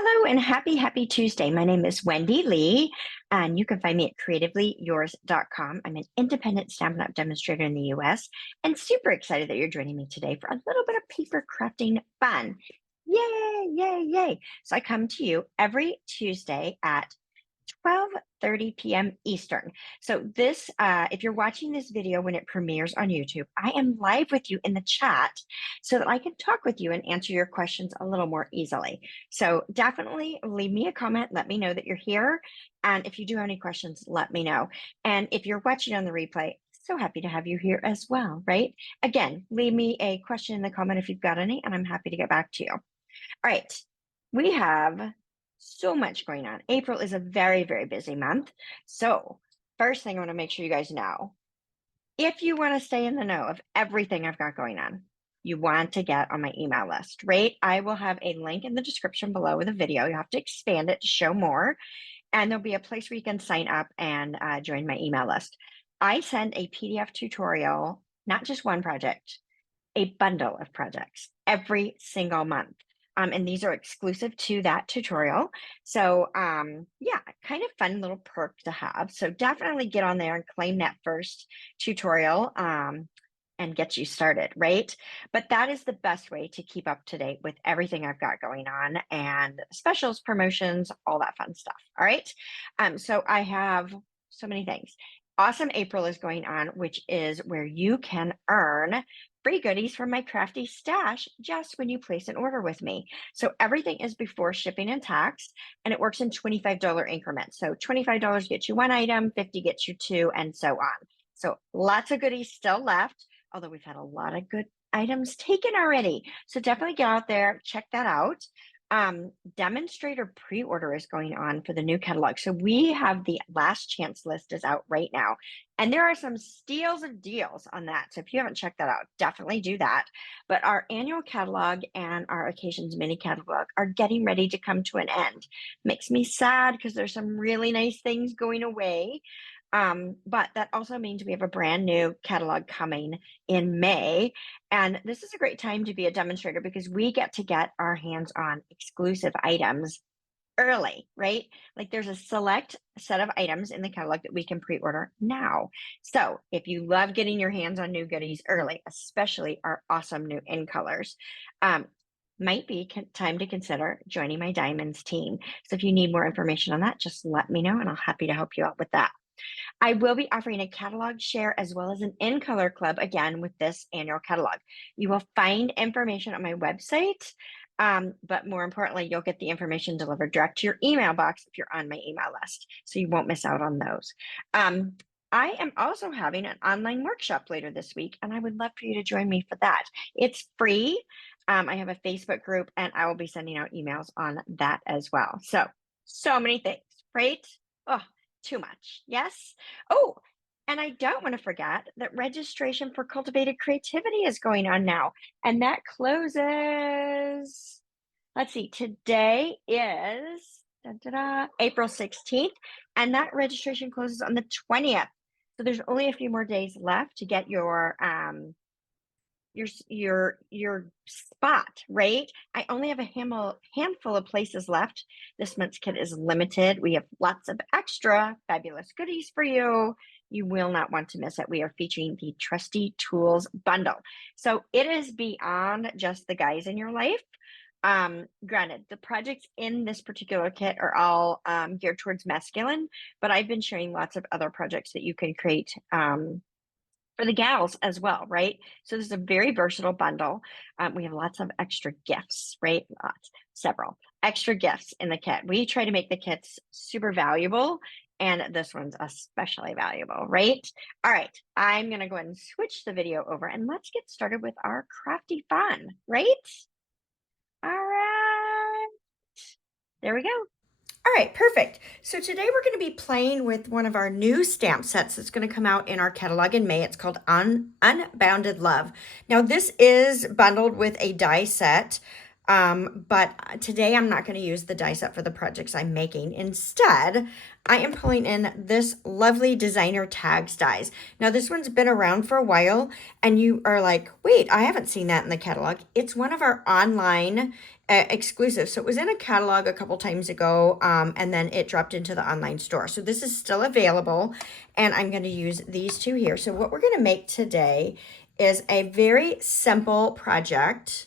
Hello and happy Tuesday. My name is Wendy Lee, and you can find me at creativeleeyours.com. I'm an independent Stampin' Up! Demonstrator in the US, and super excited that you're joining me today for a little bit of paper crafting fun. Yay, yay, yay. So I come to you every Tuesday at 12:30 p.m. Eastern. So this, if you're watching this video when it premieres on YouTube, I am live with you in the chat so that I can talk with you and answer your questions a little more easily. So definitely leave me a comment. Let me know that you're here. And if you do have any questions, let me know. And if you're watching on the replay, so happy to have you here as well, right? Again, leave me a question in the comment if you've got any, and I'm happy to get back to you. All right, we have so much going on. April is a very busy month. So first thing I want to make sure you guys know, if you want to stay in the know of everything I've got going on, you want to get on my email list, right? I will have a link in the description below the video. You have to expand it to show more. And there'll be a place where you can sign up and join my email list. I send a PDF tutorial, not just one project, a bundle of projects every single month. And these are exclusive to that tutorial. So yeah, kind of fun little perk to have. So definitely get on there and claim that first tutorial and get you started, right? But that is the best way to keep up to date with everything I've got going on and specials, promotions, all that fun stuff. All right. So I have so many things. Awesome April is going on, which is where you can earn free goodies from my crafty stash just when you place an order with me. So everything is before shipping and tax, and it works in $25 increments. So $25 gets you one item, 50 gets you two, and so on. So lots of goodies still left, although we've had a lot of good items taken already. So definitely get out there, check that out. Demonstrator pre-order is going on for the new catalog. So we have the last chance list is out right now, and there are some steals of deals on that. So if you haven't checked that out, definitely do that. But our annual catalog and our occasions mini catalog are getting ready to come to an end. Makes me sad because there's some really nice things going away. But that also means we have a brand new catalog coming in May. And this is a great time to be a demonstrator because we get to get our hands on exclusive items early, right? Like there's a select set of items in the catalog that we can pre-order now. So if you love getting your hands on new goodies early, especially our awesome new in colors, might be time to consider joining my diamonds team. So if you need more information on that, just let me know and I'm happy to help you out with that. I will be offering a catalog share as well as an in color club again with this annual catalog. You will find information on my website, but more importantly, you'll get the information delivered direct to your email box if you're on my email list, so you won't miss out on those. I am also having an online workshop later this week, and I would love for you to join me for that. It's free. I have a Facebook group, and I will be sending out emails on that as well. So many things, right? Oh, too much. Yes. Oh, and I don't want to forget that registration for Cultivated Creativity is going on now, and that closes. Let's see, today is April 16th, and that registration closes on the 20th. So there's only a few more days left to get your spot, right? I only have a handful of places left. This month's kit is limited. We have lots of extra fabulous goodies for you. You will not want to miss it. We are featuring the Trusty Tools bundle. So it is beyond just the guys in your life. Granted, the projects in this particular kit are all geared towards masculine, but I've been sharing lots of other projects that you can create for the gals as well, right? So this is a very versatile bundle. We have lots of extra gifts, right? Several extra gifts in the kit. We try to make the kits super valuable, and this one's especially valuable, right? All right, I'm gonna go ahead and switch the video over and let's get started with our crafty fun, right? All right, there we go. All right, perfect. So today we're going to be playing with one of our new stamp sets that's going to come out in our catalog in May. It's called Unbounded Love. Now this is bundled with a die set, but today I'm not going to use the die set for the projects I'm making. Instead, I am pulling in this lovely designer tags dies. Now this one's been around for a while and you are like, wait, I haven't seen that in the catalog. It's one of our online exclusive. So it was in a catalog a couple times ago, and then it dropped into the online store. So this is still available, and I'm going to use these two here. So what we're going to make today is a very simple project,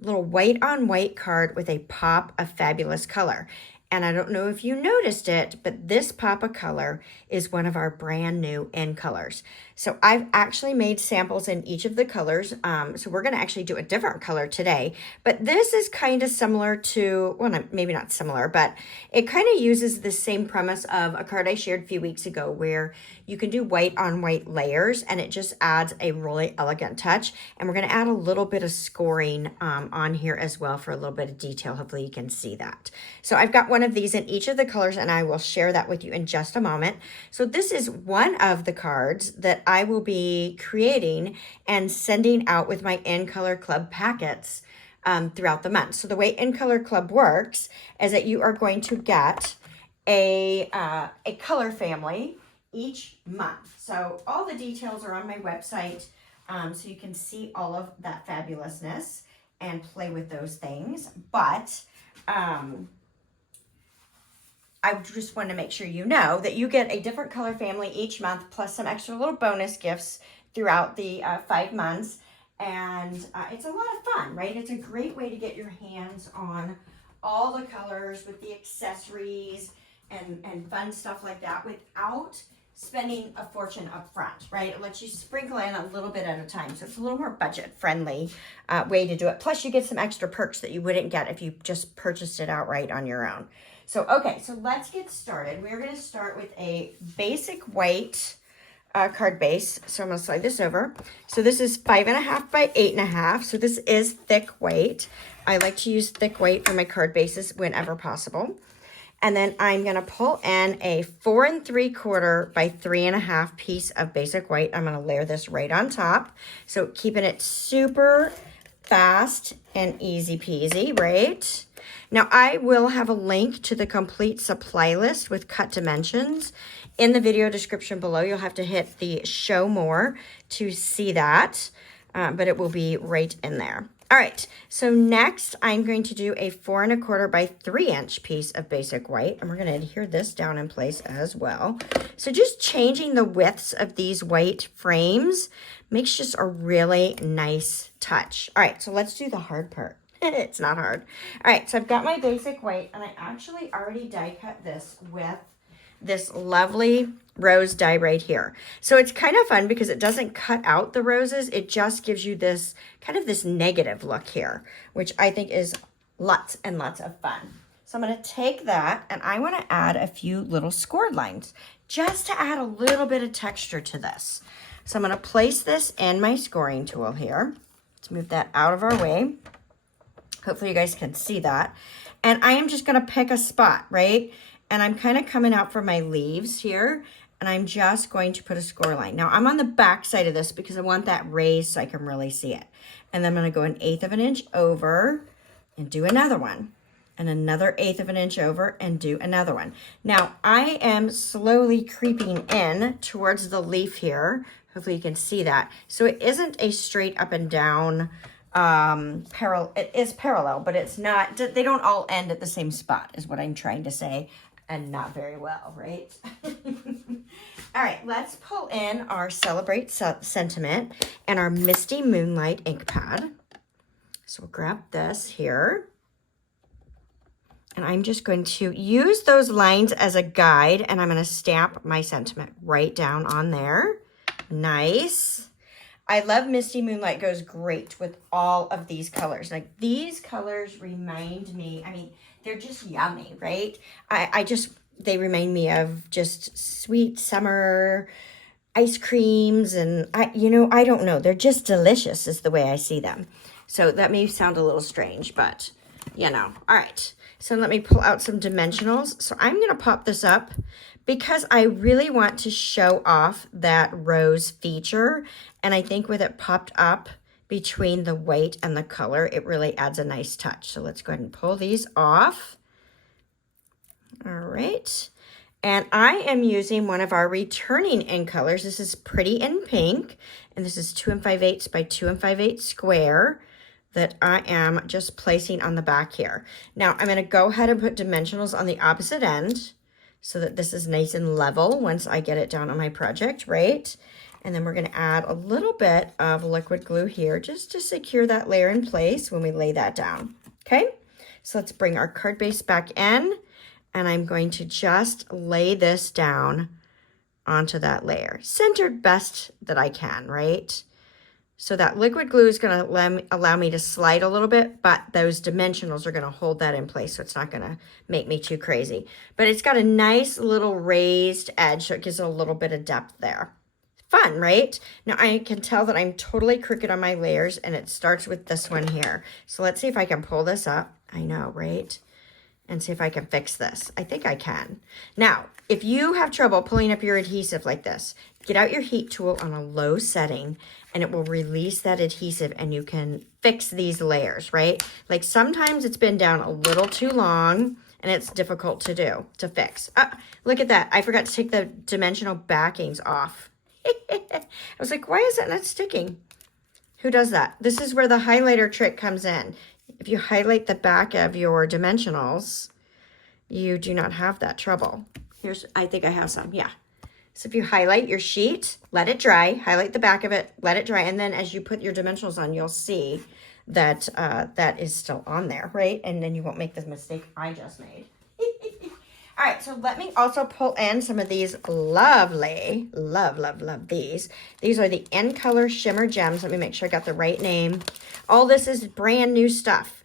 little white on white card with a pop of fabulous color. And I don't know if you noticed it, but this pop of color is one of our brand new in colors. So I've actually made samples in each of the colors. So we're going to actually do a different color today. But this is kind of similar to, well, maybe not similar, but it kind of uses the same premise of a card I shared a few weeks ago where you can do white on white layers and it just adds a really elegant touch. And we're going to add a little bit of scoring on here as well for a little bit of detail. Hopefully you can see that. So I've got one of these in each of the colors and I will share that with you in just a moment. So this is one of the cards that I will be creating and sending out with my In Color Club packets throughout the month. So the way In Color Club works is that you are going to get a color family each month. So all the details are on my website, so you can see all of that fabulousness and play with those things. But I just want to make sure you know that you get a different color family each month, plus some extra little bonus gifts throughout the 5 months. And it's a lot of fun, right? It's a great way to get your hands on all the colors with the accessories and fun stuff like that without spending a fortune up front, right? It lets you sprinkle in a little bit at a time. So it's a little more budget friendly way to do it. Plus you get some extra perks that you wouldn't get if you just purchased it outright on your own. So, okay, so let's get started. We're going to start with a basic white card base. So I'm going to slide this over. So this is 5.5 by 8.5. So this is thick white. I like to use thick white for my card bases whenever possible. And then I'm going to pull in a 4 3/4 by 3.5 piece of basic white. I'm going to layer this right on top. So keeping it super fast and easy peasy, right? Now I will have a link to the complete supply list with cut dimensions in the video description below. You'll have to hit the show more to see that, but it will be right in there. All right, so next I'm going to do a 4 1/4 by 3-inch piece of basic white, and we're going to adhere this down in place as well. So just changing the widths of these white frames makes just a really nice touch. All right, so let's do the hard part. It's not hard. All right, so I've got my basic white, and I actually already die cut this with this lovely rose die right here. So it's kind of fun because it doesn't cut out the roses. It just gives you this kind of this negative look here, which I think is lots and lots of fun. So I'm going to take that and I want to add a few little scored lines just to add a little bit of texture to this. So I'm going to place this in my scoring tool here. Let's move that out of our way. Hopefully you guys can see that. And I am just going to pick a spot, right? And I'm kind of coming out from my leaves here, and I'm just going to put a score line. Now I'm on the back side of this because I want that raised so I can really see it. And then I'm going to go 1/8 of an inch over and do another one, and another 1/8 of an inch over and do another one. Now I am slowly creeping in towards the leaf here. Hopefully you can see that. So it isn't a straight up and down parallel. It is parallel, but it's not, they don't all end at the same spot is what I'm trying to say. And not very well, right? All right, let's pull in our Celebrate Sentiment and our Misty Moonlight ink pad. So we'll grab this here. And I'm just going to use those lines as a guide, and I'm going to stamp my sentiment right down on there. Nice. I love Misty Moonlight, goes great with all of these colors. Like these colors remind me, I mean, they're just yummy, right? They remind me of just sweet summer ice creams, and I don't know. They're just delicious is the way I see them. So that may sound a little strange, but All right, so let me pull out some dimensionals. So I'm gonna pop this up because I really want to show off that rose feature. And I think with it popped up between the white and the color, it really adds a nice touch. So let's go ahead and pull these off. All right. And I am using one of our returning in colors. This is Pretty in Pink. And this is 2 5/8 by 2 5/8 square. that I am just placing on the back here. Now I'm going to go ahead and put dimensionals on the opposite end so that this is nice and level once I get it down on my project, right? And then we're going to add a little bit of liquid glue here just to secure that layer in place when we lay that down. Okay, so let's bring our card base back in, and I'm going to just lay this down onto that layer, centered best that I can, right? So that liquid glue is going to allow me to slide a little bit, but those dimensionals are going to hold that in place, so it's not going to make me too crazy. But it's got a nice little raised edge, so it gives it a little bit of depth there. Fun, right? Now I can tell that I'm totally crooked on my layers, and it starts with this one here. So let's see if I can pull this up. I know, right? And see if I can fix this. I think I can. Now, if you have trouble pulling up your adhesive like this, get out your heat tool on a low setting, and it will release that adhesive, and you can fix these layers, right? Like sometimes it's been down a little too long, and it's difficult to fix. Look at that. I forgot to take the dimensional backings off. I was like, why is that not sticking? Who does that? This is where the highlighter trick comes in. If you highlight the back of your dimensionals, you do not have that trouble. I think I have some, yeah. So if you highlight your sheet, let it dry, highlight the back of it, let it dry, and then as you put your dimensionals on, you'll see that that is still on there, right? And then you won't make the mistake I just made. All right, so let me also pull in some of these lovely, love these. These are the In Color Shimmer Gems. Let me make sure I got the right name. All this is brand new stuff.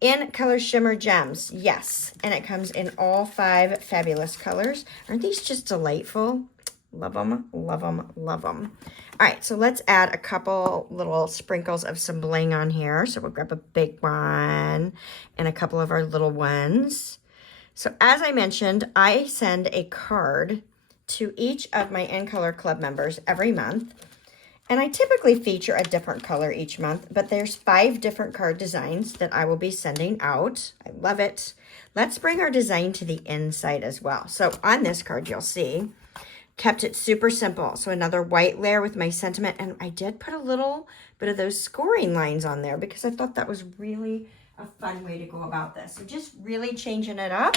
In Color Shimmer Gems, yes. And it comes in all 5 fabulous colors. Aren't these just delightful? Love them, love them, love them. All right, so let's add a couple little sprinkles of some bling on here. So we'll grab a big one and a couple of our little ones. So as I mentioned, I send a card to each of my In Color Club members every month. And I typically feature a different color each month, but there's 5 different card designs that I will be sending out. I love it. Let's bring our design to the inside as well. So on this card, you'll see, kept it super simple. So another white layer with my sentiment, and I did put a little bit of those scoring lines on there because I thought that was really a fun way to go about this. So just really changing it up,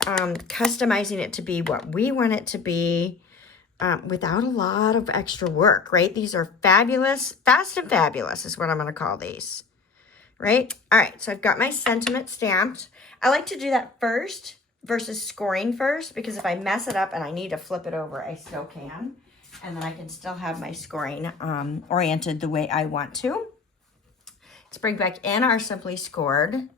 customizing it to be what we want it to be, without a lot of extra work, right? These are fabulous, fast and fabulous is what I'm going to call these, right? All right, so I've got my sentiment stamped. I like to do that first versus scoring first, because if I mess it up and I need to flip it over, I still can. And then I can still have my scoring oriented the way I want to. Let's bring back in our Simply Scored.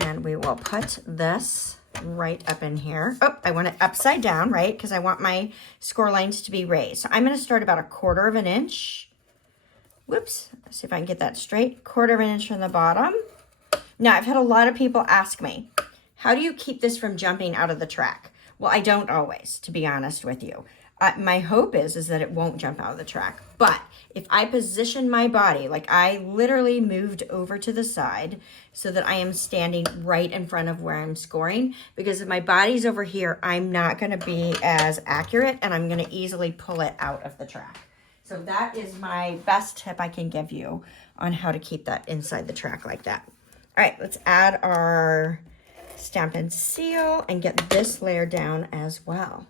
And we will put this right up in here. Oh, I want it upside down, right? Because I want my score lines to be raised. So I'm going to start about 1/4 of an inch. Whoops. Let's see if I can get that straight. 1/4 of an inch from the bottom. Now, I've had a lot of people ask me, how do you keep this from jumping out of the track? Well, I don't always, to be honest with you. My hope is that it won't jump out of the track. But if I position my body, like I literally moved over to the side so that I am standing right in front of where I'm scoring, because if my body's over here, I'm not going to be as accurate, and I'm going to easily pull it out of the track. So that is my best tip I can give you on how to keep that inside the track like that. All right, let's add our Stampin' Seal and get this layer down as well.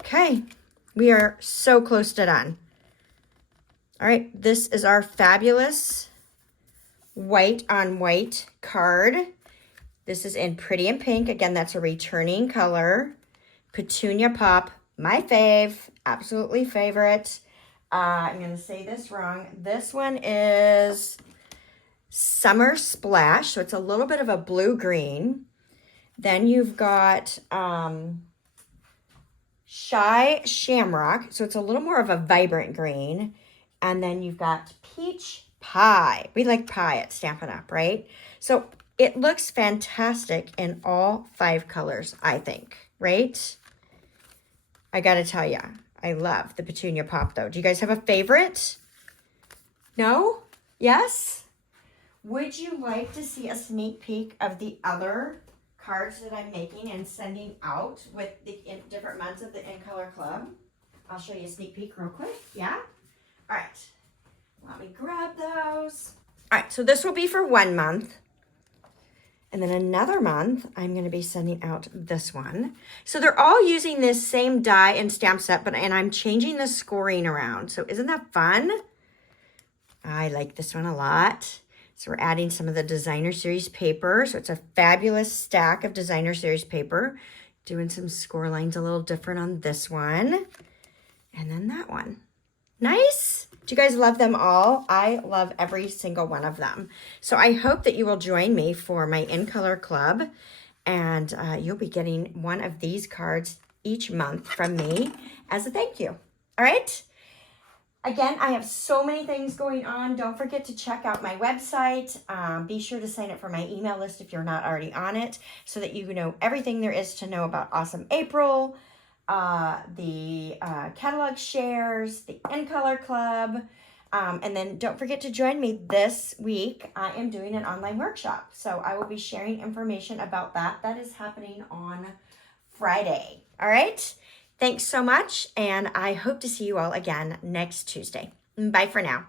Okay, we are so close to done. All right, this is our fabulous white on white card. This is in Pretty in Pink. Again, that's a returning color. Petunia Pop, my fave, absolutely favorite. I'm going to say this wrong. This one is Summer Splash, so it's a little bit of a blue-green. Then you've got Shy Shamrock, so it's a little more of a vibrant green. And then you've got Peach Pie. We like pie at Stampin' Up, right? So it looks fantastic in all 5 colors, I think, right? I gotta tell you, I love the Petunia Pop, though. Do you guys have a favorite? No? Yes? Would you like to see a sneak peek of the other cards that I'm making and sending out with the different months of the In Color Club? I'll show you a sneak peek real quick. Yeah? All right. Let me grab those. All right, so this will be for 1 month. And then another month, I'm going to be sending out this one. So they're all using this same die and stamp set, and I'm changing the scoring around. So isn't that fun? I like this one a lot. So we're adding some of the designer series paper. So it's a fabulous stack of designer series paper. Doing some score lines a little different on this one. And then that one. Nice. Do you guys love them all? I love every single one of them. So I hope that you will join me for my In Color Club. And you'll be getting one of these cards each month from me as a thank you. All right? Again, I have so many things going on. Don't forget to check out my website. Be sure to sign up for my email list if you're not already on it so that you know everything there is to know about Awesome April, the catalog shares, the In Color Club, and then don't forget to join me this week. I am doing an online workshop, so I will be sharing information about that. That is happening on Friday. All right? Thanks so much, and I hope to see you all again next Tuesday. Bye for now.